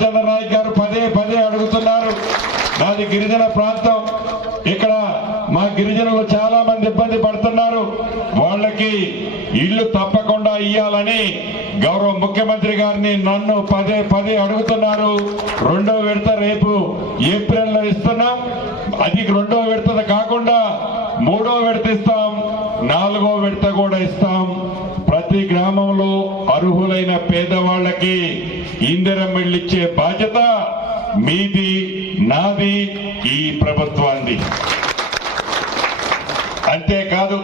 రామచంద్ర నాయక్ గారు పదే పదే అడుగుతున్నారు. నాది గిరిజన ప్రాంతం, ఇక్కడ మా గిరిజనులు చాలా మంది ఇబ్బంది పడుతున్నారు, వాళ్ళకి ఇల్లు తప్పకుండా ఇయ్యాలని గౌరవ ముఖ్యమంత్రి గారిని నన్ను పదే పదే అడుగుతున్నారు. రెండో విడత రేపు ఏప్రిల్లో ఇస్తున్నాం. అది రెండో విడత కాకుండా మూడో విడత ఇస్తాం, నాలుగో విడత కూడా ఇస్తాం. ప్రతి గ్రామంలో అర్హులైన పేదవాళ్ళకి ఇందిరమ్మ ఇల్లు ఇచ్చే బాధ్యత మీది, నాది, ఈ ప్రభుత్వాన్ని. అంతేకాదు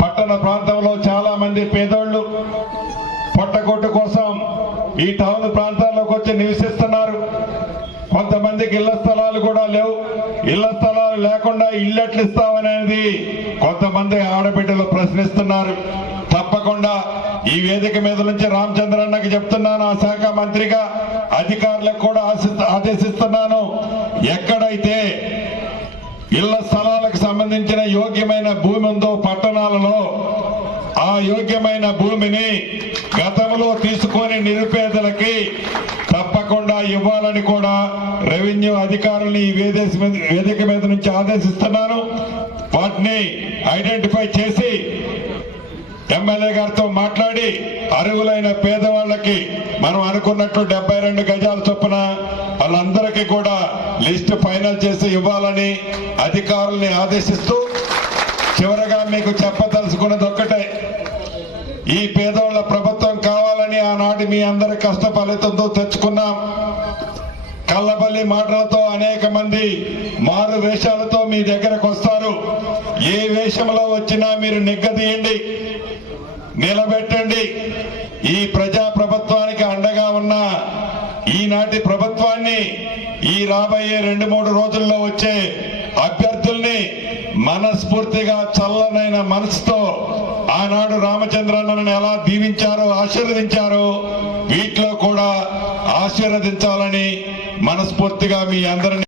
పట్టణ ప్రాంతంలో చాలా మంది పేదోళ్ళు పొట్టగొట్టు కోసం ఈ టౌన్ ప్రాంతాల్లోకి వచ్చి నివసిస్తున్నారు. కొంతమందికి ఇళ్ల స్థలాలు కూడా లేవు. ఇళ్ల స్థలాలు లేకుండా ఇల్లెట్లు ఇస్తామనేది కొంతమంది ఆడబిడ్డలు ప్రశ్నిస్తున్నారు. తప్పకుండా ఈ వేదిక మీద నుంచి రామచంద్రన్నకి చెప్తున్నాను, ఆ శాఖ మంత్రిగా అధికారులకు కూడా ఆదేశిస్తున్నాను, ఎక్కడైతే ఇళ్ల స్థలాలకు సంబంధించిన యోగ్యమైన భూమి ఉందో పట్టణాలలో ఆ యోగ్యమైన భూమిని గతంలో తీసుకొని నిరుపేదలకి తప్పకుండా ఇవ్వాలని కూడా రెవెన్యూ అధికారుల్ని ఈ వేదిక మీద నుంచి ఆదేశిస్తున్నాను. వాటిని ఐడెంటిఫై చేసి ఎమ్మెల్యే గారితో మాట్లాడి అర్హులైన పేదవాళ్ళకి మనం అనుకున్నట్లు 72 గజాల చొప్పున వాళ్ళందరికీ కూడా లిస్టు ఫైనల్ చేసి ఇవ్వాలని అధికారుల్ని ఆదేశిస్తూ, చివరగా మీకు చెప్పదలుచుకున్నది ఒక్కటే, ఈ పేదవాళ్ళ ప్రభుత్వం కావాలని ఆనాటి మీ అందరి కష్ట ఫలితంతో తెచ్చుకున్నాం. కళ్ళబల్లి మాటలతో అనేక మంది మారు వేషాలతో మీ దగ్గరకు వస్తారు. ఏ వేషంలో వచ్చినా మీరు నిగ్గదీయండి, నిలబెట్టండి. ఈ ప్రజా ప్రభుత్వానికి అండగా ఉన్న ఈనాటి ప్రభుత్వాన్ని ఈ రాబోయే 2-3 రోజుల్లో వచ్చే అభ్యర్థుల్ని మనస్ఫూర్తిగా చల్లనైన మనసుతో ఆనాడు రామచంద్రన్నను ఎలా దీవించారో ఆశీర్వదించారో వీటిలో కూడా ఆశీర్వదించాలని మనస్ఫూర్తిగా మీ అందరినీ